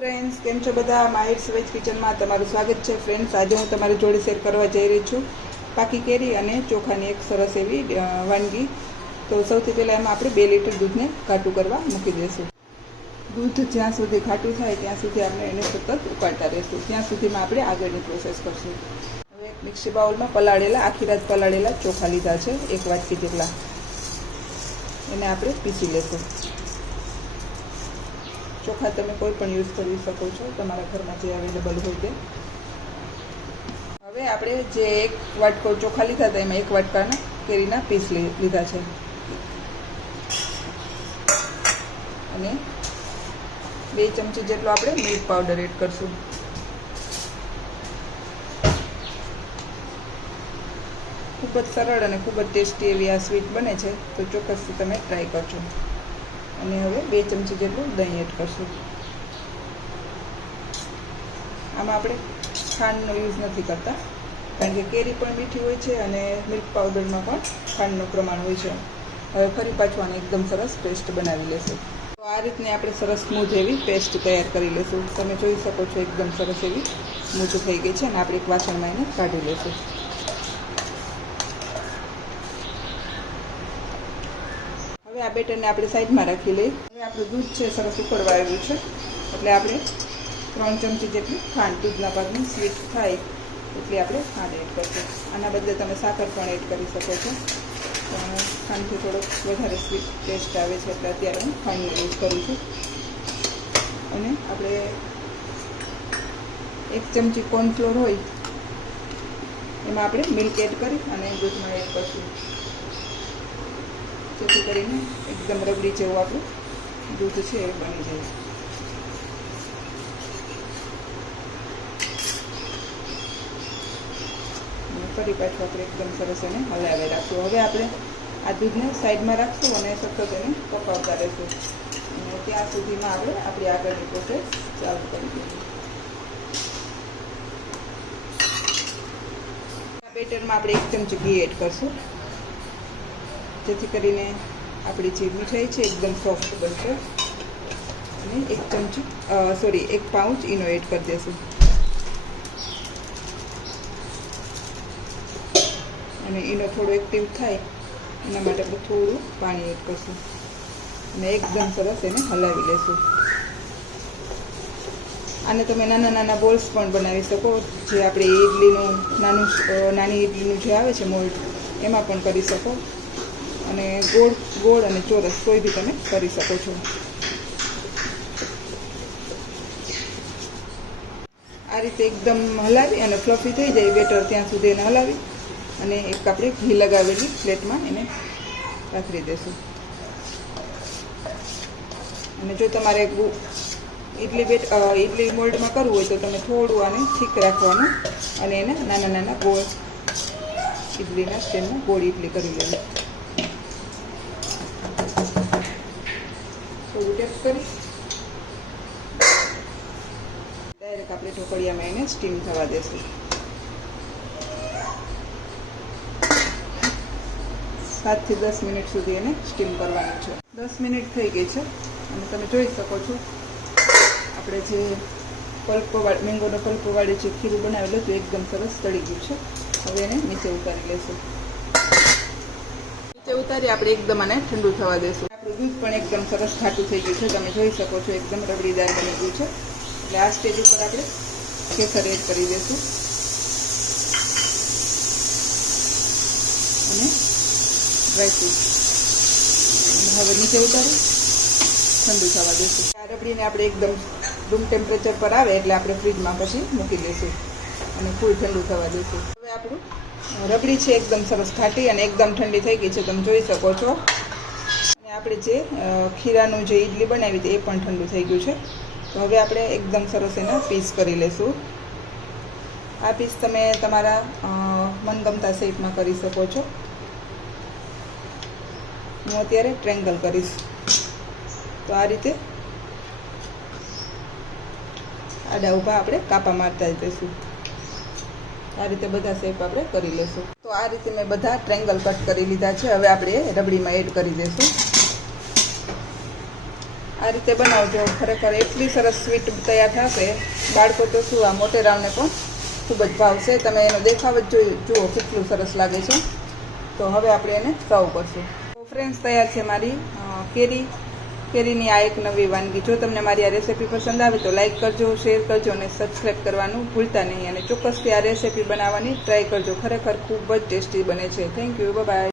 Friends came छो बधा माहिर वेज किचन में तमारुं स्वागत है। फ्रेंड्स आज हूँ तमारी जोड़े शेर करवा जई रही छूँ पाकी केरी अने चोखानी एक सरस एवी वानगी। तो सौथी पहला एमां आपणे 2 लीटर दूध ने घाटू करवा मूकी देशुं। दूध ज्यां सुधी घाटू थाय त्यां सुधी आपणे एने सतत उकाळता रहेशुं, त्यां सुधीमां आपणे आगळनी प्रोसेस करशुं। हवे एक मिक्सी बाउल में पलाळेला आखी रात पलाळेला चोखा लीधा छे, 1 वाटकी जेटला। एने आपणे पीसी लेशुं। चोखा तमे कोई पण यूज करी सको छो, तमारा घरमां जे अवेलेबल होय ते। हवे आपणे जे 1 वाटको चोखा लीधा था एमां 1 वाटकाना केरीना पीस लीधा छे अने 2 चमची जेटलो आपणे मिल्क पाउडर एड करशुं। खूब ज सरळ अने खूब ज टेस्टी एवी आ स्वीट बने छे, तो चोक्कसथी तमे ट्राय करजो। અને હવે 2 ચમચી જેટલું દહીં એડ કરશું। આમાં આપણે ખાંડનો યુઝ નથી કરતા, કારણ કે કેરી પણ મીઠી હોય છે અને મિલ્ક પાવડરમાં પણ ખાંડનું પ્રમાણ હોય છે। હવે ફરી પાછું આને એકદમ સરસ પેસ્ટ બનાવી લેશું। તો આ રીતની આપણે સરસ સ્મૂથ એવી પેસ્ટ તૈયાર કરી લેશું। તમે જોઈ શકો છો એકદમ સરસ એવી સ્મૂથ થઈ ગઈ છે અને આપણે એક વાસણમાં એને કાઢી લેશું। હવે આ બેટરને આપણે સાઈડમાં રાખી લઈએ। હવે આપણું દૂધ છે સરસ ઉકળવા આવ્યું છે, એટલે આપણે 3 ચમચી જેટલી ખાંડ, દૂધના ભાગની સ્વીટ થાય એટલી આપણે ખાંડ એડ કરશું। આના બદલે તમે સાકર પણ એડ કરી શકો છો, પણ ખાંડથી થોડોક વધારે સ્વીટ ટેસ્ટ આવે છે એટલે અત્યારે હું ખાંડનો યુઝ કરું છું। અને આપણે 1 ચમચી કોર્નફ્લોર હોય એમાં આપણે મિલ્ક એડ કરી અને દૂધમાં એડ કરશું, જેથી કરીને એકદમ રબડી જેવું આપણું દૂધ છે એ બની જાય। અને ફરી પાછું આપણે એકદમ સરસ એને હલાવી રાખશું। હવે આપણે આ દૂધને સાઈડમાં રાખશું અને સતત એને પકાવતા રહીશું, અને ત્યાં સુધીમાં આપણે આપણી આગળની પ્રોસેસ ચાલુ કરી દઈશું। આ બેટરમાં આપણે 1 ચમચી ઘી એડ કરશું, જેથી કરીને આપણી જે મીઠાઈ છે એકદમ સોફ્ટ બનશે। અને 1 પાઉચ ઈનો એડ કરી દઈશું અને ઈનો થોડો એક્ટિવ થાય એના માટે આપણે થોડું પાણી એડ કરશું અને એકદમ સરસ એને હલાવી લેશું। આને તમે નાના નાના બોલ્સ પણ બનાવી શકો, જે આપણે ઇડલીનું નાની ઇડલીનું જે આવે છે મોલ્ડ એમાં પણ કરી શકો, અને ગોળ અને ચોરસ કોઈ બી તમે કરી શકો છો। આ રીતે એકદમ હલાવી અને ફ્લફી થઈ જાય બેટર ત્યાં સુધી એને હલાવી અને એક આપણે ઘી લગાવેલી પ્લેટમાં એને પાથરી દેશું। અને જો તમારે ઇડલી મોલ્ડમાં કરવું હોય તો તમે થોડું આને થીક રાખવાનું અને એને નાના નાના ગોળ ઇડલીના સ્ટેન્ડમાં ગોળ ઇડલી કરી લેવી। થોડું ટેપ કરી ડાયરેક્ટ આપણે ઢોકળિયામાં એને સ્ટીમ થવા દેશું। 7 થી 10 મિનિટ સુધી એને સ્ટીમ કરવાનું છે। 10 મિનિટ થઈ ગઈ છે અને તમે જોઈ શકો છો આપણે જે મેંગોનો પલ્પવાળી જે ખીરું બનાવેલું હતું એકદમ સરસ તળી ગયું છે। હવે એને નીચે ઉતારી લેશું। નીચે ઉતારી આપણે એકદમ આને ઠંડુ થવા દેશું। આપણું દૂધ પણ એકદમ સરસ ઘાટું થઈ ગયું છે, તમે જોઈ શકો છો એકદમ રબડીદાર બની ગયું છે। એટલે આ સ્ટેજ ઉપર આપણે કેસર એડ કરી દઈશું અને ડ્રાયફ્રૂટ હવે નીચે ઉતારી ઠંડુ થવા દઈશું। આ રબડીને આપણે એકદમ રૂમ ટેમ્પરેચર પર આવે એટલે આપણે ફ્રીજમાં પછી મૂકી દઈશું અને ફૂલ ઠંડુ થવા દઈશું। હવે આપણું રબડી છે એકદમ સરસ ઘાટી અને એકદમ ઠંડી થઈ ગઈ છે, તમે જોઈ શકો છો। અને આપણે જે ખીરાનું જે ઇડલી બનાવી હતી એ પણ ઠંડુ થઈ ગયું છે। તો હવે આપણે એકદમ સરસ એના પીસ કરી લેશું। આ પીસ તમે તમારા મનગમતા શેપમાં કરી શકો છો। હું અત્યારે ટ્રેંગલ કરીશ, તો આ રીતે આડા ઊભા આપણે કાપા મારતા જઈશું। આ રીતે બધા શેપ આપણે કરી લેશું। તો આ રીતે મેં બધા ટ્રેંગલ કટ કરી લીધા છે। હવે આપણે રબડીમાં એડ કરી દઈશું। આ આ રીતે બનાવજો. ખરેખર એટલી સરસ સ્વીટ તૈયાર થશે, બાળકો તો શું આ મોટેરાઓને પણ ખૂબ જ ભાવશે. તમે એનો દેખાવ જ જુઓ કેટલું સરસ લાગે છે. તો હવે આપણે એને સર્વ કરશું. તો ફ્રેન્ડ્સ, તૈયાર છે મારી કેરીની આ એક નવી વાનગી. જો તમને મારી આ રેસીપી પસંદ આવે તો લાઇક કરજો, શેર કરજો અને સબસ્ક્રાઈબ કરવાનું ભૂલતા નહીં. અને ચોક્કસથી આ રેસીપી બનાવવાની ટ્રાય કરજો. ખરેખર ખૂબ જ ટેસ્ટી બને છે. Thank you. બાય.